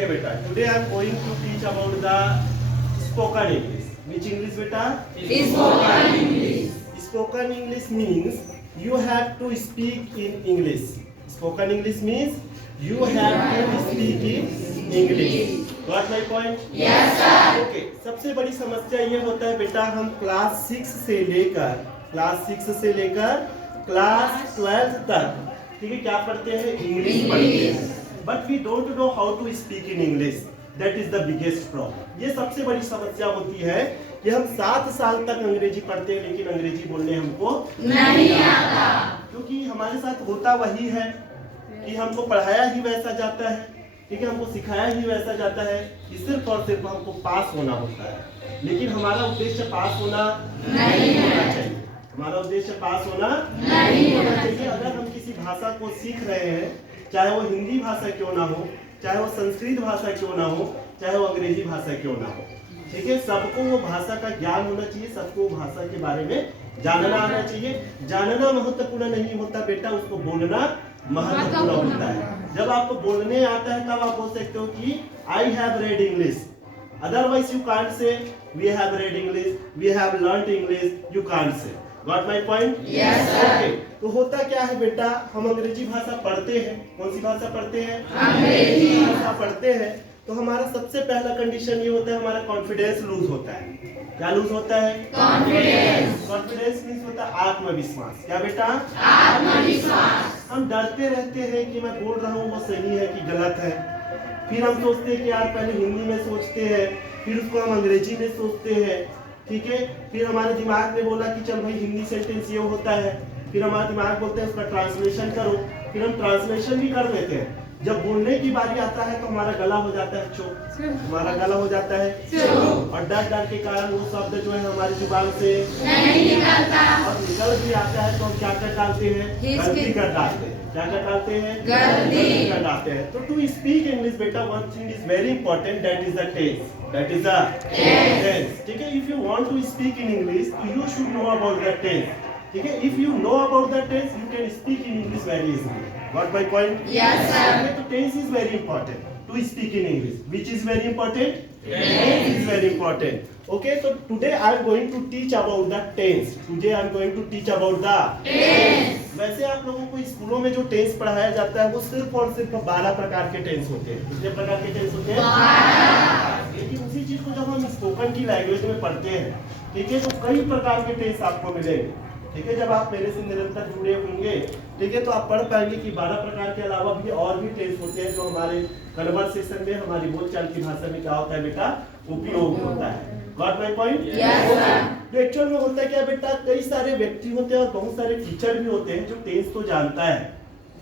Okay, beta. Today I am going to teach about the spoken English. Which English, beta? Spoken English. Spoken English means you have to speak in English. Spoken English means you have to speak in English. Got my point? Yes, sir. Okay. सबसे बड़ी समस्या ये होता है बेटा, हम class 6 से लेकर क्लास 12 तक, ठीक है, क्या पढ़ते हैं? इंग्लिश पढ़ते हैं, but we don't know how to speak in English. That is the biggest problem. ये सबसे बड़ी समस्या होती है कि हम 7 साल तक अंग्रेजी पढ़ते हैं लेकिन अंग्रेजी बोलने हमको नहीं आता, क्योंकि हमारे साथ होता वही है कि हमको पढ़ाया ही वैसा जाता है, ठीक है, हमको सिखाया ही वैसा जाता है कि सिर्फ और सिर्फ हमको पास होना होता है. लेकिन हमारा उद्देश्य पास होना नहीं होना चाहिए. हमारा उद्देश्य पास होना नहीं होना चाहिए. अगर हम किसी भाषा को सीख रहे हैं, चाहे वो हिंदी भाषा क्यों ना हो, चाहे वो संस्कृत भाषा क्यों ना हो, चाहे वो अंग्रेजी भाषा क्यों ना हो, ठीक है, सबको वो भाषा का ज्ञान होना चाहिए, सबको भाषा के बारे में जानना आना चाहिए. जानना महत्वपूर्ण नहीं होता बेटा, उसको बोलना महत्वपूर्ण होता है. जब आपको बोलने आता है तब आप बोल सकते हो कि I have read English. Otherwise you can't say we have read English, we have learned English, you can't say. Got my point? Yes sir. तो होता क्या है बेटा, हम अंग्रेजी भाषा पढ़ते हैं. कौन सी भाषा पढ़ते हैं? अंग्रेजी भाषा पढ़ते हैं. तो हमारा सबसे पहला कंडीशन ये होता है, हमारा कॉन्फिडेंस लूज होता है. क्या लूज होता है? कॉन्फिडेंस. कॉन्फिडेंस मीन्स होता है आत्मविश्वास. क्या बेटा? आत्मविश्वास. हम डरते रहते हैं कि मैं बोल रहा हूँ वो सही है कि गलत है. फिर हम सोचते हैं कि यार पहले हिंदी में सोचते हैं, फिर उसको हम अंग्रेजी में सोचते हैं, ठीक है. फिर हमारे दिमाग ने बोला कि चल भाई हिंदी सेंटेंस ये होता है, फिर हमारा दिमाग बोलते हैं उसका ट्रांसलेशन करो, फिर हम ट्रांसलेशन भी कर लेते हैं. जब बोलने की बारी आता है तो हमारा गला हो जाता है चुप, हमारा गला हो जाता है चुप, और डर के कारण वो शब्द जो है हमारी जुबान से नहीं निकलता, और निकल भी आता है तो हम क्या कर डालते हैं? गलती कर डालते हैं. क्या कर डालते हैं? गलती कर डालते हैं. तो टू स्पीक इंग्लिश बेटा, one thing is very important, that is the tense. That is the tense. ठीक है, if you want to speak in English you should know about the tense. ठीक है, if you know about the tense you can speak in English very easily. Got my point? Yes, sir. So tense is very important to speak in English. Which is very important? Tense is very important. Okay, so today I am going to teach about the tense. Today I am going to teach about the tense. वैसे आप लोगों को स्कूलों में जो tense पढ़ाया जाता है वो सिर्फ और सिर्फ 12 प्रकार के टेंस होते हैं. कितने प्रकार के टेंस होते हैं? 12. लेकिन उसी चीज को जब हम स्पोकन की लैंग्वेज में पढ़ते हैं, ठीक है, तो कई प्रकार के टेंस आपको मिलेंगे. ठीक है, जब आप मेरे से निरंतर जुड़े होंगे, ठीक है, तो आप पढ़ पाएंगे कि 12 प्रकार के अलावा भी और भी टेंस होते हैं जो हमारे कन्वर्सेशन में, हमारी बोलचाल की भाषा में क्या होता है बेटा? उपयोग होता है. Got my point? तो एक्चुअल में होता है क्या बेटा, कई सारे व्यक्ति होते हैं और बहुत सारे टीचर भी होते हैं जो टेंस तो जानता है,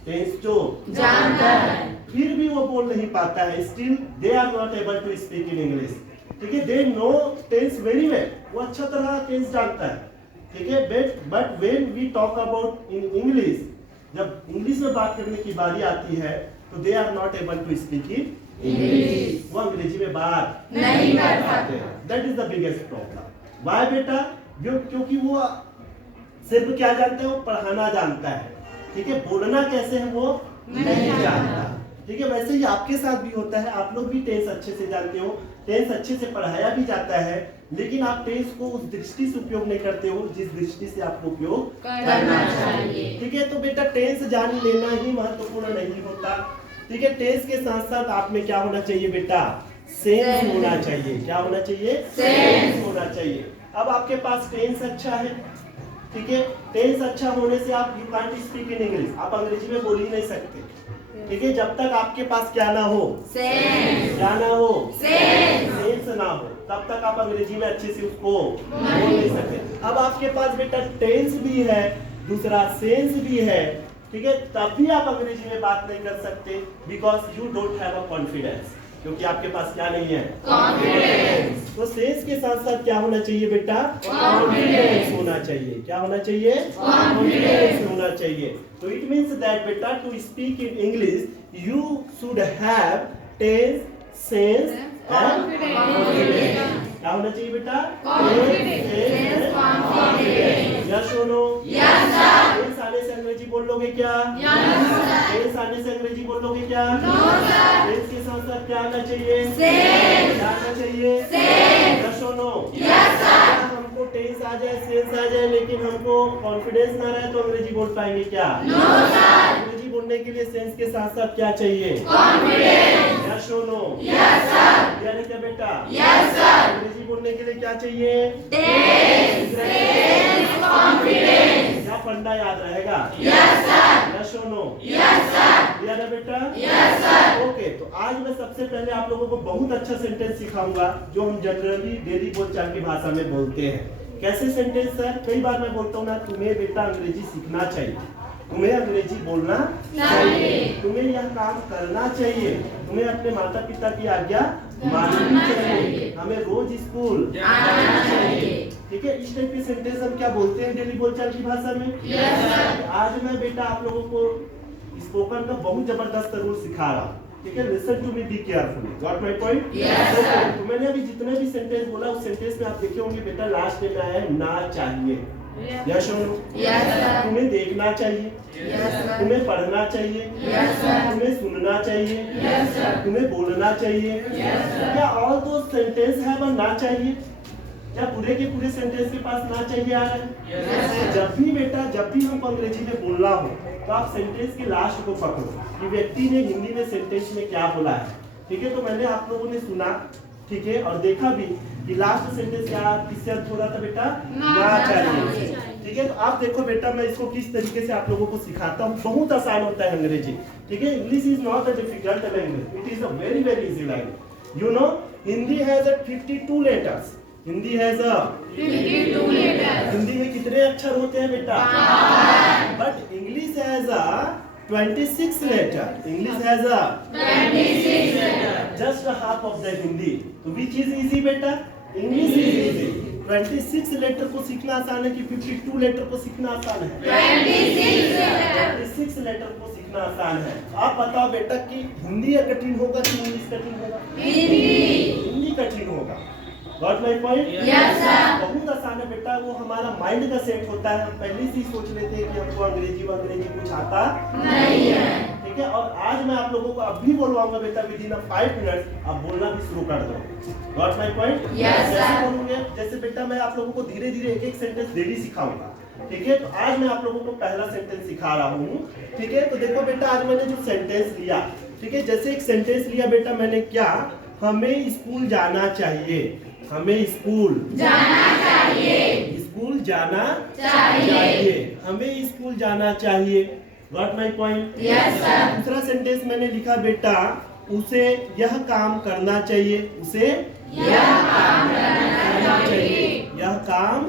टेंस जो जानता है, फिर भी वो बोल नहीं पाता है. Still they are not able to speak in English. ठीक है, they know tense very well, वो अच्छा तरह टेंस जानता है, ठीक है, but when we talk about in English, जब इंग्लिश में बात करने की बारी आती है तो they are not able to speak in English. वो अंग्रेजी में बात नहीं कर पाते. That is the biggest problem. Why बेटा? क्योंकि वो सिर्फ क्या जानता है? वो पढ़ाना जानता है, ठीक है, बोलना कैसे है वो नहीं जानता. ठीक है, वैसे ही आपके साथ भी होता है. आप लोग भी टेंस अच्छे से जानते हो, टेंस अच्छे से पढ़ाया भी जाता है, लेकिन आप टेंस को उस दृष्टि से उपयोग नहीं करते हो जिस दृष्टि से आपको उपयोग करना चाहिए. ठीक है, तो बेटा टेंस जान लेना ही महत्वपूर्ण नहीं होता. ठीक है, टेंस के साथ साथ आप में क्या होना चाहिए बेटा? सेंस होना चाहिए. क्या होना चाहिए? सेंस होना चाहिए. अब आपके पास टेंस अच्छा है, ठीक है, टेंस अच्छा होने से आप you can't speak in English, आप अंग्रेजी में बोल ही नहीं सकते. ठीक है, जब तक आपके पास क्या ना हो? सेंस. क्या ना हो? सेंस ना हो, तब तक आप अंग्रेजी में अच्छे से उसको बोल नहीं सकते. अब आपके पास बेटा टेंस भी है, दूसरा सेंस भी है, ठीक है, तब भी आप अंग्रेजी में बात नहीं कर सकते because you don't have a confidence. क्योंकि आपके पास क्या नहीं है? कॉन्फिडेंस. तो सेंस के साथ साथ क्या होना चाहिए बेटा? कॉन्फिडेंस होना चाहिए. क्या होना चाहिए? कॉन्फिडेंस होना चाहिए. तो इट मींस दैट बेटा to speak in English you should have tense, sense and confidence. क्या होना चाहिए बेटा? कॉन्फिडेंस. यस और नो? Yes sir. टेंस आने से अंग्रेजी अंग्रेजी बोल लोगे क्या? टेंस आने से अंग्रेजी बोल लोगे क्या? टेंस के साथ साथ क्या आना चाहिए? क्या आना चाहिए? यस और नो? हमको टेंस आ जाए, सेंस आ जाए, लेकिन हमको कॉन्फिडेंस ना रहे तो अंग्रेजी बोल पाएंगे क्या? अंग्रेजी बोलने के लिए सेंस के साथ साथ क्या चाहिए? यस और नो? यानी क्या बेटा? अंग्रेजी बोलने के लिए क्या चाहिए? क्या फंडा याद रहेगा? यस और नो? याद है बेटा? ओके, तो आज मैं सबसे पहले आप लोगों को बहुत अच्छा सेंटेंस सिखाऊंगा जो हम जनरली डेली बोलचाल की भाषा में बोलते हैं। कैसे सेंटेंस सर? कई बार मैं बोलता हूँ ना, तुम्हें बेटा अंग्रेजी सीखना चाहिए, तुम्हें अंग्रेजी बोलना चाहिए, तुम्हें यह काम करना चाहिए, तुम्हें अपने माता पिता की आज्ञा माननी चाहिए, हमें रोज स्कूल जाना चाहिए। ठीक है, इस टाइप के सेंटेंस हम क्या बोलते हैं डेली बोलचाल की भाषा में? आज मैं बेटा आप लोगों को स्पोकन का बहुत जबरदस्त रूल सिखा रहा हूँ। ठीक है, listen to me, be carefully, got my point? तो मैंने अभी जितने भी सेंटेंस बोला उस सेंटेंस में आप देखे होंगे बेटा लास्ट में आया है ना चाहिए। यस और नो? तुम्हें देखना चाहिए, तुम्हें पढ़ना चाहिए, तुम्हें सुनना चाहिए, तुम्हें बोलना चाहिए। क्या ऑल दो सेंटेंस है वह ना चाहिए? क्या पूरे के पूरे सेंटेंस के पास ना चाहिए आ रहा है? जब भी बेटा, जब भी हमको अंग्रेजी में बोलना हो तो आप सेंटेंस के लास्ट को पकड़ो कि व्यक्ति ने हिंदी में सेंटेंस में क्या बोला है। ठीक है, तो मैंने आप लोगों ने सुना, ठीक है, और देखा भी कि लास्ट सेंटेंस क्या किससे अर्थ हो रहा था बेटा? ना चाहिए। ठीक है, तो आप देखो बेटा मैं इसको किस तरीके से आप लोगों को सिखाता हूँ। बहुत आसान होता है अंग्रेजी। ठीक है, English is not a difficult language, it is a very very easy language. You know, Hindi has 52 letters. Hindi has 52 letters. Hindi में कितने अक्षर होते हैं बेटा? But English has 26 letter. English has 26 letter, just half of the Hindi. तो विच इज इजी बेटा? English is easy. 26 letter को सीखना आसान है कि 52 लेटर को सीखना आसान है? 26 लेटर को सीखना आसान है। आप बताओ बेटा कि हिंदी कठिन होगा कि इंग्लिश कठिन होगा? हिंदी कठिन होगा। Got my point? बहुत आसान है बेटा, वो हमारा माइंड का सेट होता है। हम पहले से ही सोच लेते हैं कि हमको अंग्रेजी कुछ आता नहीं है। ठीक है, और आज मैं आप लोगों को अभी बोलवाऊंगा बेटा विद इन 5 मिनट्स आप बोलना भी शुरू कर दो। Got my point? कैसे बोलूंगे? जैसे बेटा मैं आप लोगों को धीरे धीरे एक एक सेंटेंस डेली सिखाऊंगा। ठीक है, तो आज मैं आप लोगों को पहला सेंटेंस सिखा रहा हूँ। ठीक है, तो देखो बेटा आज मैंने जो सेंटेंस लिया, ठीक है, जैसे एक सेंटेंस लिया बेटा मैंने, क्या हमें स्कूल जाना चाहिए, हमें स्कूल जाना चाहिए, स्कूल जाना चाहिए, हमें स्कूल जाना चाहिए। Got my point? दूसरा सेंटेंस मैंने लिखा बेटा उसे यह काम करना चाहिए, उसे यह काम करना चाहिए, यह काम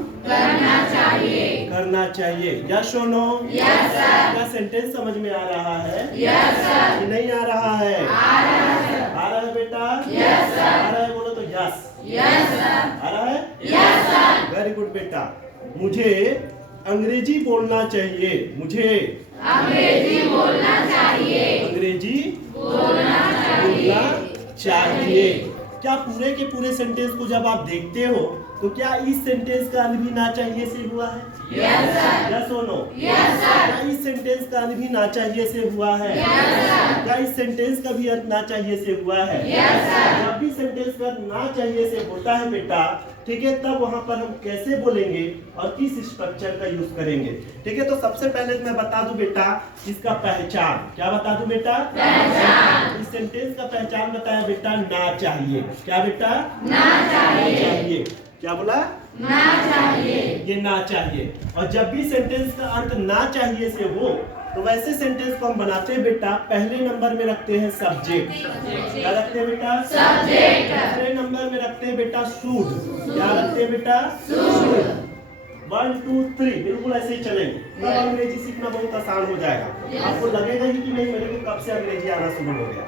करना चाहिए। यस और नो? क्या सेंटेंस समझ में आ रहा है? कि नहीं आ रहा है? आ रहा है बेटा? आ रहा है, बोलो तो यस। आ रहा है? वेरी गुड बेटा। मुझे अंग्रेजी बोलना चाहिए, मुझे अंग्रेजी बोलना चाहिए। क्या पूरे के पूरे सेंटेंस को जब आप देखते हो तो क्या इस सेंटेंस का अर्थ भी ना चाहिए से हुआ है? यस और नो? क्या इस सेंटेंस का अर्थ भी ना चाहिए से हुआ है? क्या इस सेंटेंस का भी अर्थ ना चाहिए से हुआ है? जब भी सेंटेंस का अर्थ ना चाहिए से होता है बेटा, ठीक है, तब वहां पर हम कैसे बोलेंगे और किस स्ट्रक्चर का यूज करेंगे। ठीक है, तो सबसे पहले मैं बता दूं बेटा इसका पहचान। क्या बता दूं बेटा? पहचान। इस सेंटेंस का पहचान बताया बेटा ना चाहिए। क्या बेटा? ना चाहिए। क्या बोला? ना चाहिए। ये ना चाहिए। और जब भी सेंटेंस का अर्थ ना चाहिए से हो तो वैसे सेंटेंस को हम बनाते हैं बेटा, पहले नंबर में रखते हैं सब्जेक्ट। क्या रखते हैं बेटा? सब्जेक्ट। दूसरे नंबर में रखते हैं बेटा शुड। क्या रखते हैं बेटा? शुड। 1 2 3 बिल्कुल ऐसे ही चलेंगे, तब अंग्रेजी सीखना बहुत आसान हो जाएगा। आपको लगेगा ही कि नहीं मेरे को कब से अंग्रेजी आना शुरू हो गया।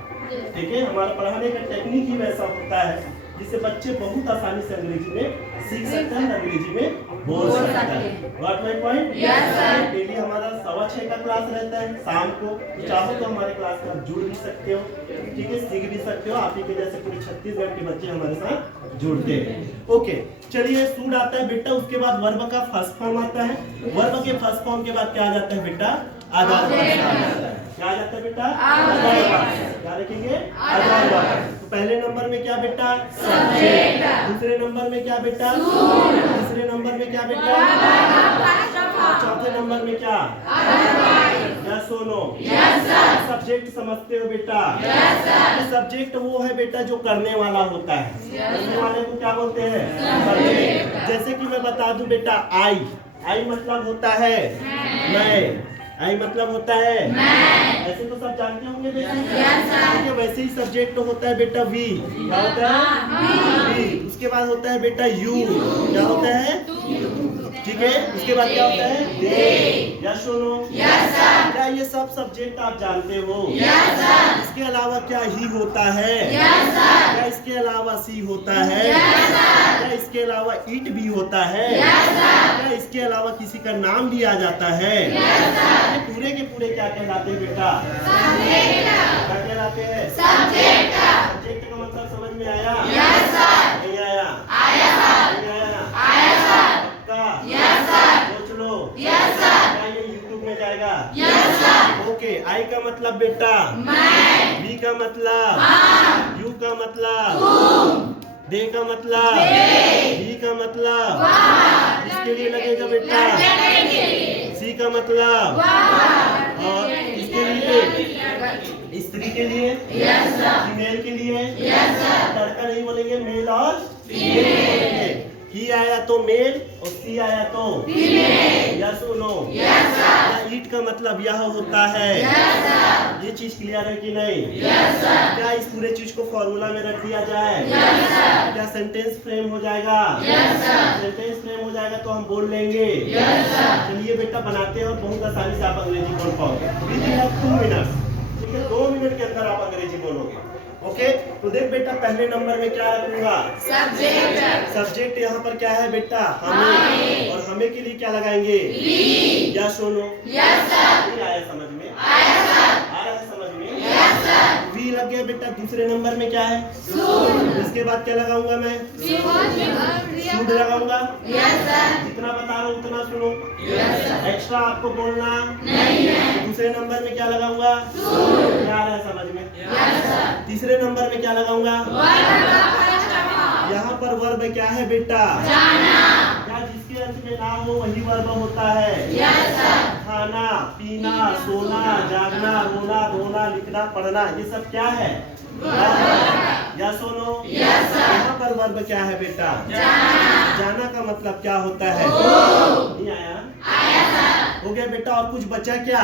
ठीक है, हमारा पढ़ाने का टेक्निक ही वैसा होता है जिससे बच्चे बहुत आसानी से अंग्रेजी में सीख सकते हैं, अंग्रेजी में बोल सकते हैं। What my point? डेली हमारा 6:15 का क्लास रहता है शाम को। चाहो तो हमारे क्लास में आप जुड़ भी सकते हो, ठीक है, सीख भी सकते हो। आप ही के जैसे पूरे छत्तीसगढ़ के बच्चे हमारे साथ जुड़ते हैं। ओके, चलिए सूड आता है बेटा, उसके बाद वर्ब का फर्स्ट फॉर्म आता है। वर्ब के फर्स्ट फॉर्म के बाद क्या आ जाता है बेटा? अदर वर्ड्स आ जाता है। क्या आ जाता है बेटा? Other words. क्या लिखेंगे? Other words. तो पहले नंबर में क्या बेटा? सब्जेक्ट। दूसरे नंबर में क्या बेटा? तीसरे नंबर में क्या बेटा? चौथे नंबर में क्या? यस और नो? सब्जेक्ट समझते हो बेटा? सब्जेक्ट वो है बेटा जो करने वाला होता है। करने वाले को क्या बोलते हैं? सब्जेक्ट। जैसे कि मैं बता दूं बेटा, आई मतलब होता है मैं। आई मतलब होता है ऐसे तो सब जानते होंगे बेटा। ठीक है, वैसे ही सब्जेक्ट होता है बेटा वी। क्या होता है? वी। उसके बाद होता है बेटा यू। क्या होता है? ठीक है, उसके बाद क्या होता है? दे। यस और नो? क्या ये सब सब्जेक्ट आप जानते हो? इसके अलावा क्या ही होता है? क्या इसके अलावा सी होता है? क्या इसके अलावा इट भी होता है? क्या इसके अलावा किसी का नाम भी आ जाता है? ये पूरे के पूरे क्या कहलाते हैं बेटा? क्या कहलाते हैं? सब्जेक्ट का मतलब समझ में आया? नहीं आया? नहीं आया? पक्का? सोच लो। क्या ये यूट्यूब में जाएगा? ओके। आई का मतलब बेटा वी का मतलब यू का मतलब दे का मतलब वी का मतलब इसके लिए लगेगा बेटा सी का मतलब और इसके लिए स्त्री के लिए फीमेल के लिए लड़का नहीं बोलेंगे, मेल और फीमेल बोलेंगे। ही आया तो मेल और सी आया तो फीमेल। यस और नो? ईट का मतलब यह होता है। ये चीज क्लियर है कि नहीं? क्या इस पूरे चीज को फॉर्मूला में रख दिया जाए? क्या सेंटेंस फ्रेम हो जाएगा? सेंटेंस फ्रेम हो जाएगा तो हम बोल लेंगे। चलिए बेटा बनाते हैं और बहुत आसानी से आप अंग्रेजी बोल पाओगे। 2 मिनट। ठीक है, 2 मिनट के अंदर आप अंग्रेजी बोलोगे। ओके, तो देख बेटा पहले नंबर में क्या रखूंगा? सब्जेक्ट यहाँ पर क्या है बेटा? हमें। और हमें के लिए क्या लगाएंगे? या सुनो? नहीं आया समझ में? आ रहा है समझ में? वी लग गया बेटा। दूसरे नंबर में क्या है? इसके बाद क्या लगाऊंगा मैं? शुड लगाऊंगा। जितना बता रहा हूँ उतना सुनो, एक्स्ट्रा आपको बोलना नहीं है। दूसरे नंबर में क्या लगाऊंगा? क्या आ रहा है समझ में? तीसरे नंबर में क्या लगाऊंगा? यहाँ पर वर्ब क्या है बेटा? क्या जिसके अंत में ना हो वही वर्ब होता है? खाना, पीना, सोना, जागना, रोना, धोना, लिखना, पढ़ना, ये सब क्या है? या सुनो? यहाँ पर वर्ब क्या है बेटा? जाना का मतलब क्या होता है? नहीं आया? हो गया बेटा। और कुछ बचा क्या?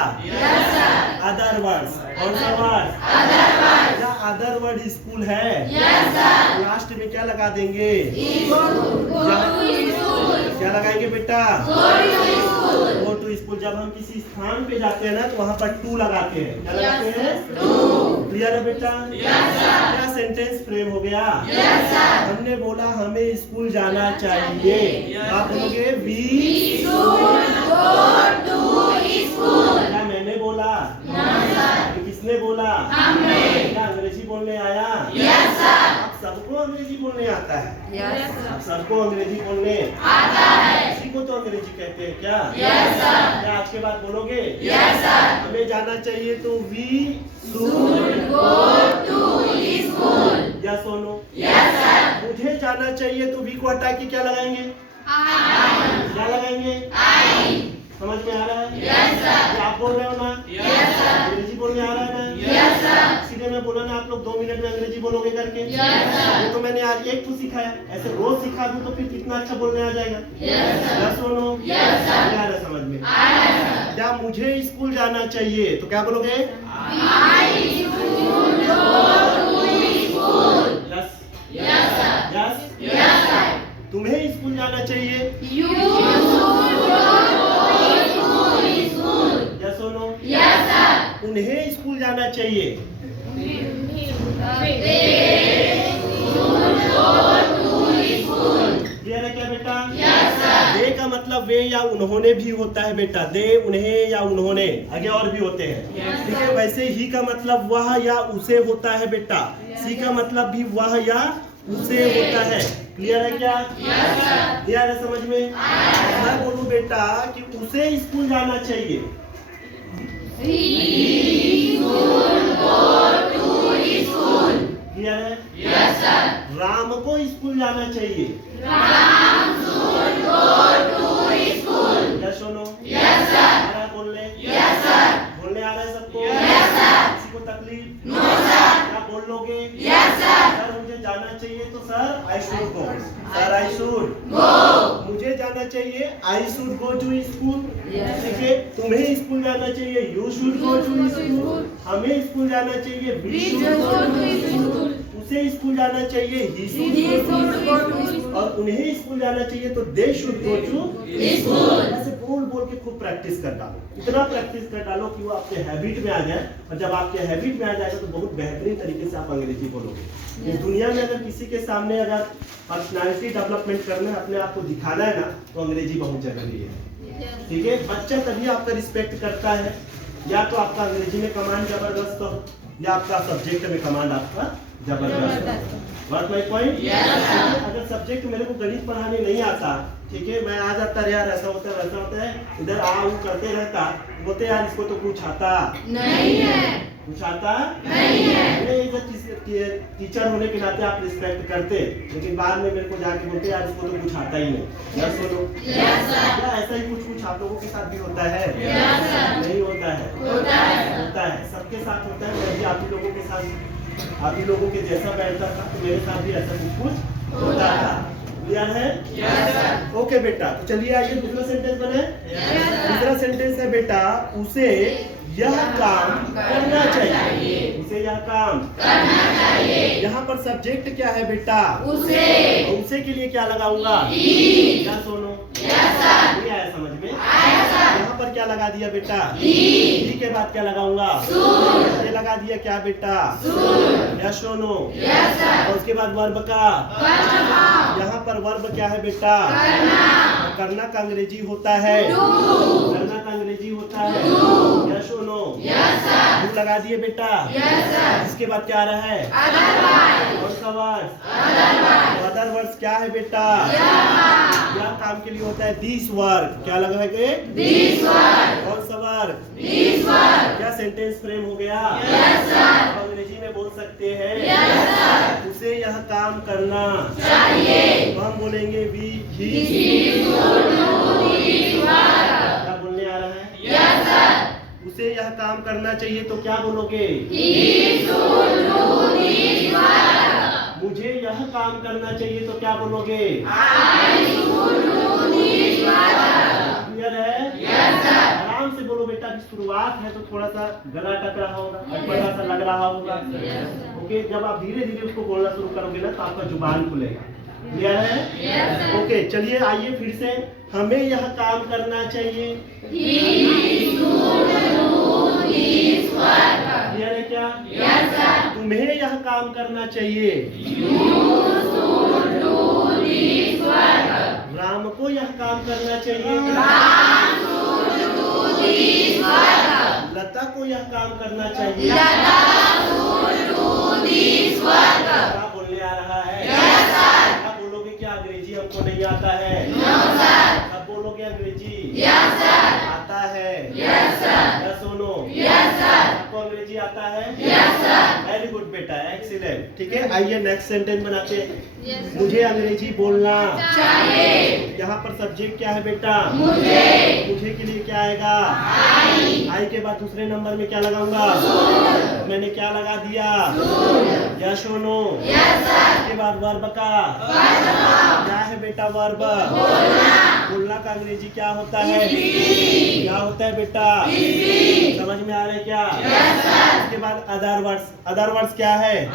Other words. कौन सा वर्ड? क्या अदर वर्ड स्कूल है? लास्ट में क्या लगा देंगे? क्या लगाएंगे बेटा? Go to school. जब हम किसी स्थान पे जाते हैं ना तो वहाँ पर टू लगाते हैं। क्या लगाते हैं? क्लियर है बेटा? क्या सेंटेंस फ्रेम हो गया? हमने बोला हमें स्कूल जाना चाहिए। आप बोलोगे वी क्या मैंने बोला? किसने बोला? क्या अंग्रेजी बोलने आया? आप सबको अंग्रेजी बोलने आता है? आप सबको अंग्रेजी बोलने आता है। इसी को तो अंग्रेजी कहते हैं। क्या क्या आज के बाद बोलोगे? हमें जाना चाहिए तो we should go to school. Yes और नो? मुझे जाना चाहिए तो वी को हटा के क्या लगाएंगे? क्या लगाएंगे? समझ में आ रहा है? क्या आप बोल रहे हो ना? अंग्रेजी बोलने आ रहा है ना? सीधे मैं बोला ना आप लोग 2 मिनट में अंग्रेजी बोलोगे करके। ये तो मैंने आज एक तो सिखाया, ऐसे रोज सिखा दूं तो फिर कितना अच्छा बोलने आ जाएगा। यस और नो? आ रहा है समझ में? क्या मुझे स्कूल जाना चाहिए तो क्या बोलोगे? यस। तुम्हें स्कूल जाना चाहिए? यस और नो? उन्हें स्कूल जाना चाहिए? क्लियर है क्या बेटा? दे का मतलब वे या उन्होंने भी होता है बेटा। दे, उन्हें या उन्होंने, आगे और भी होते हैं। ठीक है, वैसे ही का मतलब वह या उसे होता है बेटा। सी का मतलब भी वह या उसे होता है। क्लियर है क्या? क्लियर है समझ में? मैं बोलूं बेटा कि उसे स्कूल जाना चाहिए क्लियर है? राम को स्कूल जाना चाहिए। Yes no? आ रहा है बोलने? बोलने आ रहा है सबको? किसी को तकलीफ? क्या बोल लोगे? सर मुझे जाना चाहिए तो sir I should go. Sir I should go. मुझे जाना चाहिए I should go to school. ठीक है, तुम्हें स्कूल जाना चाहिए you should go to school. हमें स्कूल जाना चाहिए we should go to school. उसे स्कूल जाना चाहिए he should go to school. और उन्हें स्कूल जाना चाहिए तो they should go to school. ऐसे बोल बोल के खूब प्रैक्टिस कर डालो, इतना प्रैक्टिस कर डालो कि वो आपके हैबिट में आ जाए। और जब आपके हैबिट में आ जाएगा तो बहुत बेहतरीन तरीके से आप अंग्रेजी बोलोगे। इस दुनिया में अगर किसी के सामने अगर पर्सनालिटी डेवलपमेंट करना है, अपने आप को दिखाना है ना, तो अंग्रेजी बहुत जरूरी है। ठीक है, बच्चा तभी आपका रिस्पेक्ट करता है या तो आपका अंग्रेजी में कमांड जबरदस्त हो या आपका सब्जेक्ट में कमांड आपका जबरदस्त हो। बात माय पॉइंट? अगर सब्जेक्ट मेरे को गणित पढ़ाने नहीं आता, ठीक है, मैं आ जाता रे यार ऐसा होता है वैसा होता है, इधर आ करते रहता, बोलते यार इसको तो कुछ आता नहीं है, कुछ आता नहीं है। टीचर होने के नाते आप रिस्पेक्ट करते, लेकिन बाद में मेरे को जाके बोलते यार इसको तो कुछ आता ही नहीं। यस बोलो? क्या ऐसा ही कुछ आप लोगों के साथ भी होता है? नहीं होता है? होता है, सबके साथ होता है। मैं भी आप ही लोगों के साथ, आप ही लोगों के जैसा बैठता था तो मेरे साथ भी ऐसा कुछ होता था। क्लियर है? ओके बेटा, तो चलिए आइए दूसरा सेंटेंस बने। दूसरा सेंटेंस है बेटा, उसे यह काम करना चाहिए। उसे यह काम करना चाहिए। यहाँ पर सब्जेक्ट क्या है बेटा? उसे के लिए क्या लगाऊंगा? क्या सोनो? ये आया समझ में? यहाँ पर क्या लगा दिया बेटा? ही के बाद क्या लगाऊंगा? ये लगा दिया क्या बेटा? यस सोनो? और उसके बाद वर्ब का, यहाँ पर वर्ब क्या है बेटा? करना का अंग्रेजी होता है, करना का अंग्रेजी होता है यस और नो? यस लगा दिए बेटा। इसके बाद क्या आ रहा है? कौन सा वर्ड? अदर वर्ड्स क्या है बेटा? यह काम के लिए होता है दिस वर्ड। क्या लगा है? This word. कौन सा वर्ड? This word. क्या सेंटेंस फ्रेम हो गया? Yes sir. अंग्रेजी में बोल सकते हैं यस सर। उसे यह काम करना चाहिए तो हम बोलेंगे वी ही। क्या बोलने आ रहा है? Yes sir. उसे यह काम करना चाहिए तो क्या बोलोगे? मुझे यह काम करना चाहिए तो क्या बोलोगे? क्लियर है? Yes sir. आराम से बोलो बेटा, की शुरुआत है तो थोड़ा सा गला अटक रहा होगा, अटपटा सा लग रहा होगा। ओके, जब आप धीरे धीरे उसको बोलना शुरू करोगे ना तो आपका जुबान खुलेगा। क्लियर है? ओके, चलिए आइए फिर से। हमें यह काम करना चाहिए। क्लियर है क्या? Yes sir. तुम्हें यह काम करना चाहिए। राम को यह काम करना चाहिए। लता को यह काम करना चाहिए। क्या बोलने आ रहा है? क्या बोलोगे? क्या अंग्रेजी हमको नहीं आता है? सब बोलोगे अंग्रेजी? Yes sir. आता है? Yes sir. यस और नो? Yes sir. आपको अंग्रेजी आता है? Yes sir. वेरी गुड बेटा, एक्सीलेंट। ठीक है, आइए नेक्स्ट सेंटेंस बनाते हैं। मुझे अंग्रेजी बोलना चाहिए। यहाँ पर सब्जेक्ट क्या है बेटा? मुझे के लिए क्या आएगा? आई के बाद दूसरे नंबर में क्या लगाऊंगा? मैंने क्या लगा दिया? यस और नो? Yes sir. इसके बाद वर्ब का क्या है बेटा? वर्ब बोलना का अंग्रेजी क्या होता है? क्या होता है बेटा? समझ में आ रहा है क्या? Yes sir. इसके बाद अदर वर्ड्स। अदर वर्ड्स क्या है?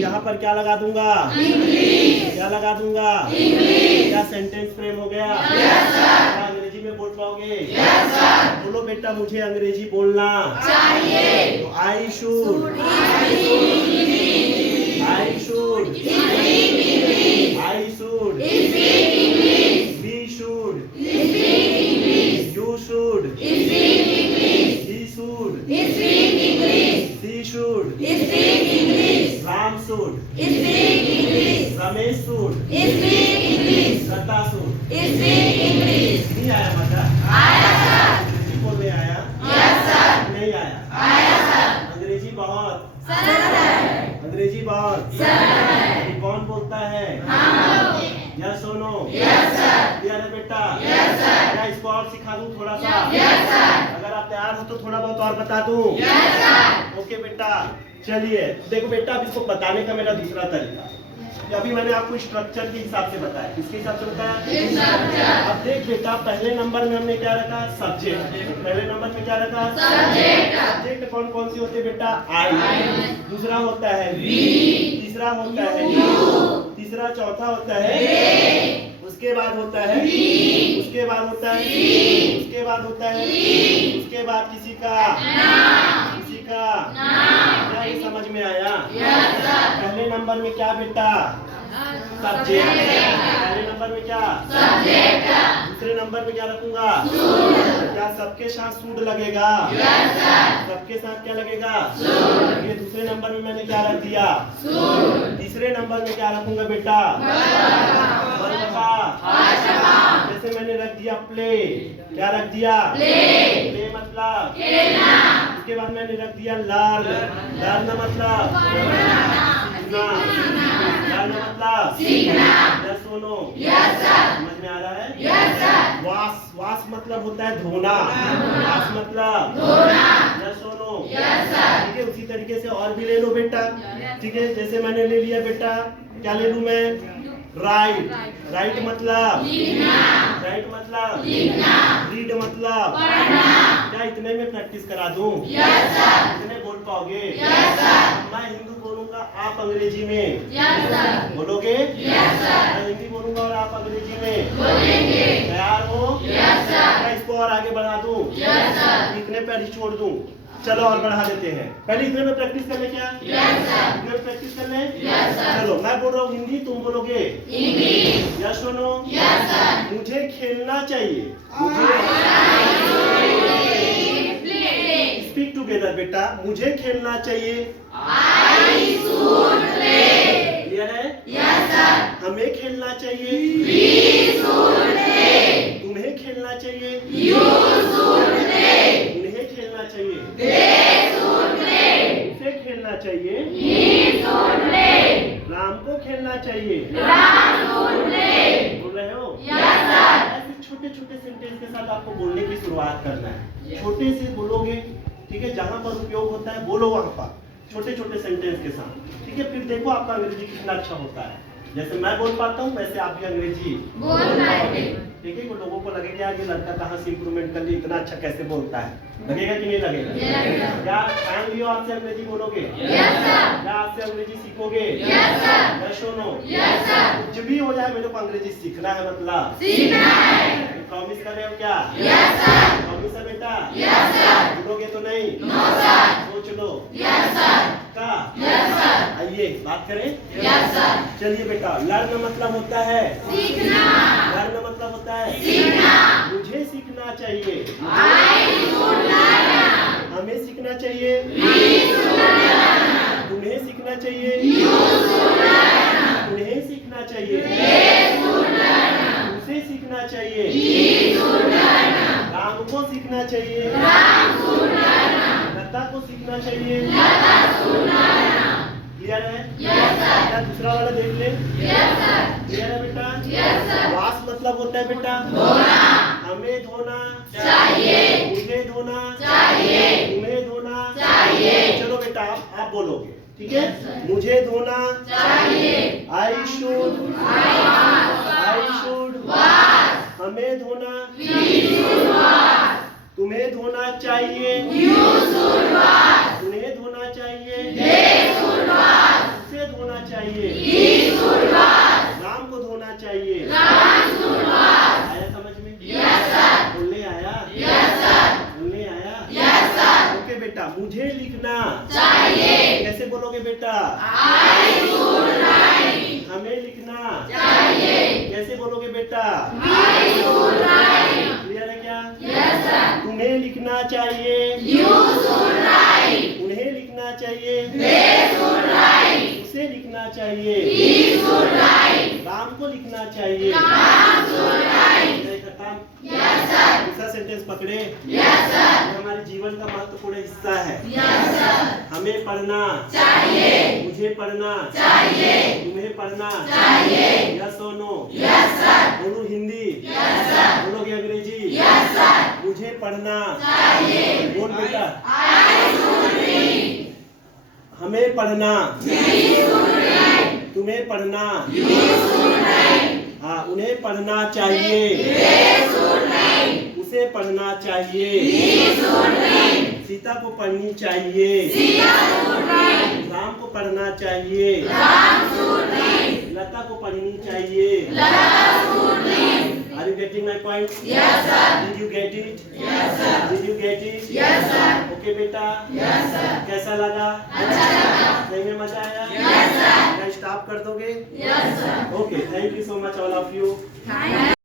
यहाँ पर क्या लगा दूंगा? क्या लगा दूंगा? क्या सेंटेंस फ्रेम हो गया? Yes sir. अंग्रेजी में बोल पाओगे? Yes sir. बोलो बेटा, मुझे अंग्रेजी बोलना चाहिए तो I should. I should. I should. We should. You should. He should. She should. Ram should. Ramesh should. Lata should. नहीं आया मजा? आया सर। बोलने आया? Yes sir. यस और नो? Yes sir. क्लियर है बेटा? Yes sir. क्या इसको और सिखा दूं थोड़ा सा? Yes sir. अगर आप तैयार हो तो थोड़ा बहुत और बता दूं? Yes sir. ओके बेटा, चलिए देखो बेटा, अब इसको बताने का मेरा दूसरा तरीका। अभी मैंने आपको स्ट्रक्चर के हिसाब से बताया। किसके हिसाब से बताया? स्ट्रक्चर। अब देख बेटा, पहले नंबर में हमने क्या रखा? सब्जेक्ट। पहले नंबर में क्या रखा? सब्जेक्ट। सब्जेक्ट कौन कौन सी होते हैं बेटा? आई। दूसरा होता है वी। तीसरा होता है यू। तीसरा चौथा होता है ए। उसके बाद होता है बी। उसके बाद होता है सी। उसके बाद होता है डी। उसके बाद किसी का नाम। किसी का नाम। क्या ये समझ में आया? Yes sir. पहले नंबर में क्या बेटा? सब्जेक्ट। पहले नंबर में क्या? सब्जेक्ट। दूसरे नंबर में क्या रखूंगा? क्या सबके साथ सूड लगेगा? Yes sir. सबके साथ क्या लगेगा? सूड। ये दूसरे नंबर में मैंने क्या रख दिया? सूड। तीसरे नंबर में क्या रखूंगा बेटा? जैसे मैंने रख दिया प्ले। क्या रख दिया? प्ले मतलब खेलना। उसके बाद मैंने रख दिया लर्न। लर्न मतलब सीखना। लर्न मतलब सीखना। यस और नो? Yes sir. समझ में आ रहा है? Yes sir. वाश। वाश मतलब होता है धोना। वाश मतलब धोना। यस और नो? Yes sir. ठीक है, उसी तरीके से और भी ले लो बेटा। ठीक है, जैसे मैंने ले लिया बेटा, क्या ले लूं मैं? राइट। राइट मतलब लिखना। राइट मतलब लिखना। रीड मतलब पढ़ना। क्या इतने में प्रैक्टिस करा दूं? Yes sir. इतने बोल पाओगे? Yes sir. मैं हिंदी बोलूंगा, आप अंग्रेजी में यस सर। बोलोगे? Yes sir. मैं हिंदी बोलूंगा और आप अंग्रेजी में बोलेंगे। तैयार हो? Yes sir. मैं इसको और आगे बढ़ा दूं? Yes sir. इतने पर ही छोड़ दूं? चलो और बढ़ा देते हैं। पहले इतने में प्रैक्टिस कर ले। क्या यस सर। इतने में प्रैक्टिस कर ले? Yes sir. चलो, मैं बोल रहा हूँ हिंदी, तुम बोलोगे इंग्लिश। यस और नो? Yes sir. मुझे खेलना चाहिए। मुझे स्पीक टुगेदर बेटा। मुझे खेलना चाहिए। I should play. क्लियर है? Yes sir. हमें खेलना चाहिए। We should play. तुम्हें खेलना चाहिए। You should play. उन्हें खेलना चाहिए। They should play. उसे खेलना चाहिए। He should play. राम को खेलना चाहिए। Ram should play. बोल रहे हो? Yes sir. ऐसे छोटे छोटे सेंटेंस के साथ आपको बोलने की शुरुआत करना है। छोटे से बोलोगे, ठीक है, जहाँ पर उपयोग होता है बोलो वहाँ पर छोटे छोटे सेंटेंस के साथ। ठीक है, फिर देखो आपका अंग्रेजी कितना अच्छा होता है। जैसे मैं बोल पाता हूँ वैसे आप भी अंग्रेजी बोल पाएंगे। ठीक है, लोगों को लगेगा ये लड़का कहाँ से इम्प्रूवमेंट कर लिया, इतना अच्छा कैसे बोलता है। लगेगा कि नहीं लगेगा? क्या टाइम लियो आपसे अंग्रेजी बोलोगे? Yes sir. क्या आपसे अंग्रेजी सीखोगे? Yes sir. यस और नो? Yes sir. कुछ भी हो जाए मेरे को अंग्रेजी सीखना है। मतलब सीखना है। प्रॉमिस कर रहे हो क्या? Yes sir. प्रॉमिस है बेटा? Yes sir. बोलोगे तो नहीं? No sir. सोच लो। Yes sir. का Yes sir. आइए बात करें। Yes sir. चलिए बेटा, लर्न मतलब होता है सीखना। लर्न मतलब होता है सीखना। मुझे सीखना चाहिए। I should learn. हमें सीखना चाहिए। We should learn. तुम्हें सीखना चाहिए। You should learn. उन्हें सीखना चाहिए। They should learn. उसे सीखना चाहिए। He should learn. राम को सीखना चाहिए। Ram should learn. लता को सीखना चाहिए। Lata should learn. क्लियर है? Yes sir. क्या दूसरा वाला देख ले? Yes sir. क्लियर है बेटा? Yes sir. वाश मतलब होता है बेटा धोना हमें धोना चाहिए। मुझे धोना चाहिए। तुम्हें धोना चाहिए। चलो बेटा, आप बोलोगे, ठीक है? Yes, sir. मुझे धोना चाहिए। I should Wash. हमें धोना We should wash. तुम्हें धोना चाहिए। You should wash. उन्हें धोना चाहिए। They should wash. उसे धोना चाहिए। He should wash. राम को धोना चाहिए। Ram should wash. आया समझ में? Yes sir. बोलने आया? Yes sir. बोलने आया? Yes sir. ओके बेटा, मुझे लिखना चाहिए। कैसे बोलोगे बेटा? I should write. हमें लिखना चाहिए। कैसे बोलोगे बेटा? I should write. क्लियर है क्या? Yes sir. तुम्हें लिखना चाहिए। You should write. उन्हें लिखना चाहिए। They should write. उसे लिखना चाहिए। He should write. राम को लिखना चाहिए। Ram should write. खत्म। Yes sir. दूसरा सेंटेंस पकड़े। Yes sir. ये हमारे जीवन का महत्वपूर्ण हिस्सा है। Yes sir. हमें पढ़ना चाहिए। मुझे पढ़ना चाहिए। तुम्हें पढ़ना चाहिए। यस और नो? Yes sir. बोलो हिंदी। Yes sir. बोलोगे अंग्रेजी? Yes sir. मुझे पढ़ना चाहिए। बोल बेटा। I should read. हमें पढ़ना We should read. तुम्हें पढ़ना You should read. हाँ उन्हें पढ़ना चाहिए They should read. उसे पढ़ना चाहिए He should read. सीता को पढ़नी चाहिए Sita should read. राम को पढ़ना चाहिए Ram should read. लता को पढ़नी चाहिए Lata should read. Are you getting my point? Yes sir. Did you get it? Yes sir. Did you get it? Yes sir. Okay बेटा Yes sir. कैसा लगा? अच्छा लगा। सही में मजा आया? Yes sir. क्या स्टॉप कर दोगे? Yes sir. Okay, thank you so much all of you. Thank